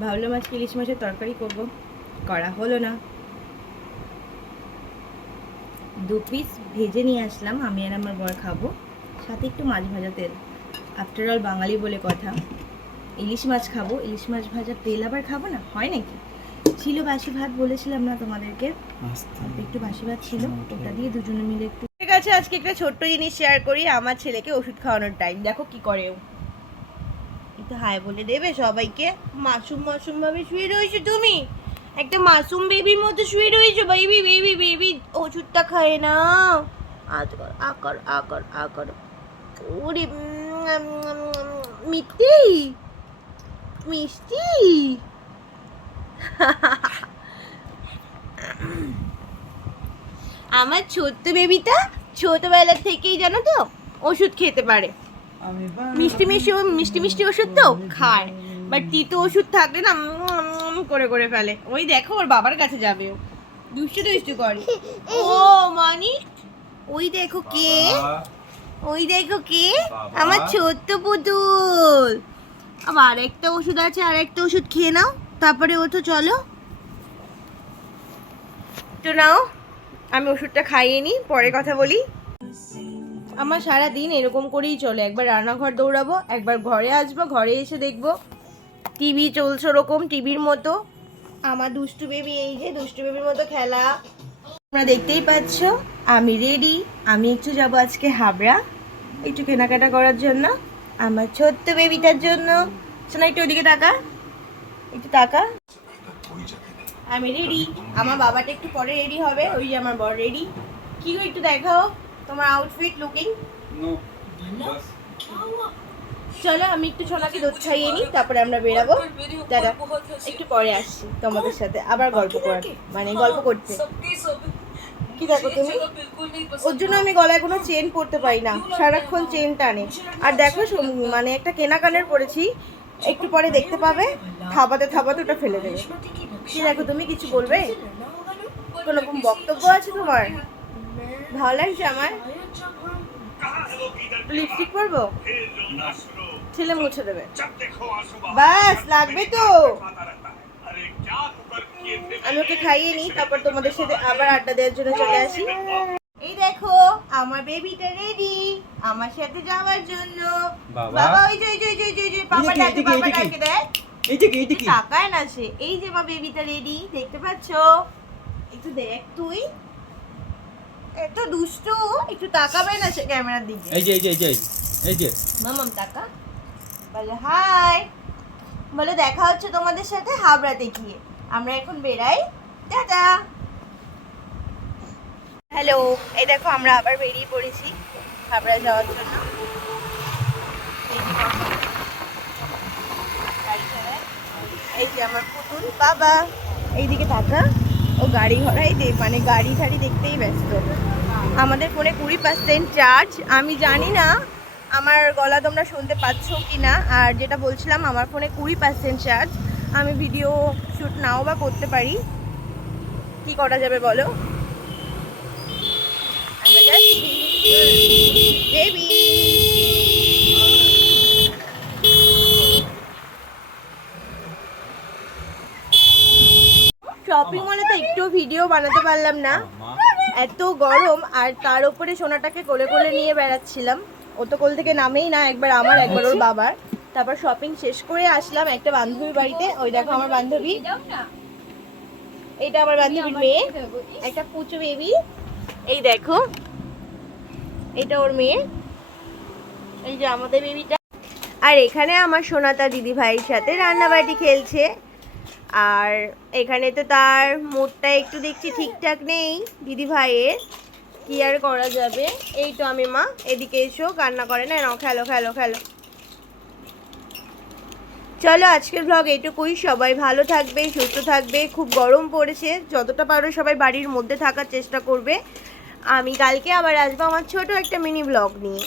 ভাবলাম আজকে ইলিশ মাছের তরকারি করব, করা হলো না। 2 পিস ভেজে নিয়ে আসলাম, আমি আর আমার বর খাবো, সাথে একটু মাছ ভাজা তেল। আফটার অল বাঙালি বলে কথা, ইলিশ মাছ খাবো, ইলিশ মাছ ভাজা তেল আবার খাবো না, হয় নাকি? ছিল বাসি ভাত, বলেছিলাম না তোমাদেরকে, একটু বাসি ভাত ছিল, ওটা দিয়ে দুজনে মিলে একটু। ঠিক আছে, আজকে একটা ছোট্ট জিনিস শেয়ার করি। আমার ছেলেকে ওষুধ খাওয়ানোর টাইম, দেখো কি করে ও। একটু হাই বলে দেবে সবাইকে। মাসুম মাসুম ভাবে শুয়ে রয়েছো তুমি, একটা মাসুম বেবির মতো শুয়ে রয়েছো। বেবি বেবি বেবি, ওষুধটা খায় না। আকর আকর আকর আকর। ওরে মিষ্টি মিষ্টি। আমার ছোট্ট বেবিটা ছোটবেলা থেকেই জানো তো ওষুধ খেতে পারে। মিষ্টি মিষ্টি মিষ্টি মিষ্টি ওষুধ তো খায়, বাট তিতো ওষুধ থাকলে না করে করে ফেলে। ওই দেখো ওর বাবার কাছে যাবে, দুষ্টু দুষ্টু করে। ও মানি, ওই দেখো কে, ওই দেখো কে, আমার ছোট্ট পুতুল। আবার আরেকটা ওষুধ আছে, আরেকটা ওষুধ খেয়ে নাও, তারপরে ও তো চলো তো নাও। আমি ওষুধটা খাইয়ে নিই, পরে কথা বলি। আমার সারা দিন এরকম করেই চলে, একবার রান্নাঘর দৌড়াবো, একবার ঘরে আসবো, ঘরে এসে দেখবো টিভি চলছে ওরকম টিভির মতো। আমার দুষ্টু বেবি, এই যে দুষ্টু বেবির মতো খেলা, তোমরা দেখতেই পাচ্ছ। আমি রেডি, আমি একটু যাব আজকে হাবড়া, একটু কেনাকাটা করার জন্য আমার ছোট্ট বেবিটার জন্য। শোনা একটু ওদিকে তাকা, একটু তাকা। আমি রেডি, আমার বাবাটা একটু পরে রেডি হবে, ওই যে আমার বর রেডি। কি গো একটু দেখাও তোমার আউটফিট লুকিং। চলো আমি একটু সোনাকে দুধ খাইয়ে নিই, তারপরে আমরা বেরাবো। দাদা একটু পরে আসছি তোমাদের সাথে আবার গল্প করতে, মানে গল্প করতে। কি দেখো তুমি, ওর জন্য আমি গলায় কোনো চেন পরতে পারি না, সারাক্ষণ চেন টানে। আর দেখো মানে একটা কেনা কানের পরেছি, একটু পরে দেখতে পাবে থাবাতে থাবাতে ওটা ফেলে দেবে। কি দেখো তুমি, কিছু বলবে? কোনো বক্তব্য আছে তোমার? ভালো লাগছে আমার? লিপস্টিক পরবো, ছেলে মুছে দেবে, বাস লাগবে তো। আমি ওকে খাইয়ে নিই, তারপর তোমাদের সাথে আবার আড্ডা দেওয়ার জন্য চলে আসি। এই দেখো আমার বেবিটা রেডি আমার সাথে যাওয়ার জন্য। বাবা ওই যে পাপা ডাকে, পাপা ডাকে, দেখ এই যে তাকায় না সে। এই যে আমার বেবিটা রেডি, দেখতে পাচ্ছো? একটু দেখ তুই, এত দুষ্টু, একটু তাকাবে না সে ক্যামেরার দিকে। এই যে এই যে এই যে এই যে মামাম তাকা, বলে হাই, বলে দেখা হচ্ছে তোমাদের সাথে হাবড়াতে গিয়ে। আমরা এখন বেরাই, টাটা। হ্যালো, এই দেখো আমরা আবার বেরিয়ে পড়েছি হাবড়া যাওয়ার জন্য। এই যে আমার পুতুল বাবা, এইদিকে তাকা, ও গাড়ি ঘোড়াই মানে গাড়ি ঠাড়ি দেখতেই ব্যস্ত। আমাদের ফোনে 20% চার্জ, আমি জানি না আমার গলা তোমরা শুনতে পাচ্ছ কি না। আর যেটা বলছিলাম, আমার ফোনে 20% চার্জ, আমি ভিডিও শ্যুট নাও বা করতে পারি, কি করা যাবে বলো? বেবি শপিং মলে তো একটু ভিডিও বানাতে পারলাম না, এত গরম। আর তার উপরে সোনাটাকে কোলে কোলে নিয়ে বেড়াচ্ছিলাম, ও তো কোল থেকে নামেই না, একবার আমার একবার ওর বাবার। তারপর শপিং শেষ করে আসলাম একটা বান্ধবীর বাড়িতে। ওই দেখো আমার বান্ধবী, এইটা আমার বান্ধবীর মেয়ে, একটা পুচু বেবি। এই দেখো এটা ওর মেয়ে, এই যে আমাদের বেবিটা। আর এখানে আমার সোনাতা দিদি ভাইয়ের সাথে রান্নাবাটি খেলছে। আর এখানে তো তার মুডটা একটু দেখছি ঠিকঠাক নেই দিদি ভাইয়ের, কি আর করা যাবে। এই তো আমি মা, এদিকে এসো, কান্না করে না, নাও খেলো খেলো খেলো। চলো আজকের ব্লগ এইটুকুই, সবাই ভালো থাকবে, সুস্থ থাকবে। খুব গরম পড়েছে, যতটা পারো সবাই বাড়ির মধ্যে থাকার চেষ্টা করবে। আমি কালকে আবার আসবো আমার ছোট একটা মিনি ব্লগ নিয়ে।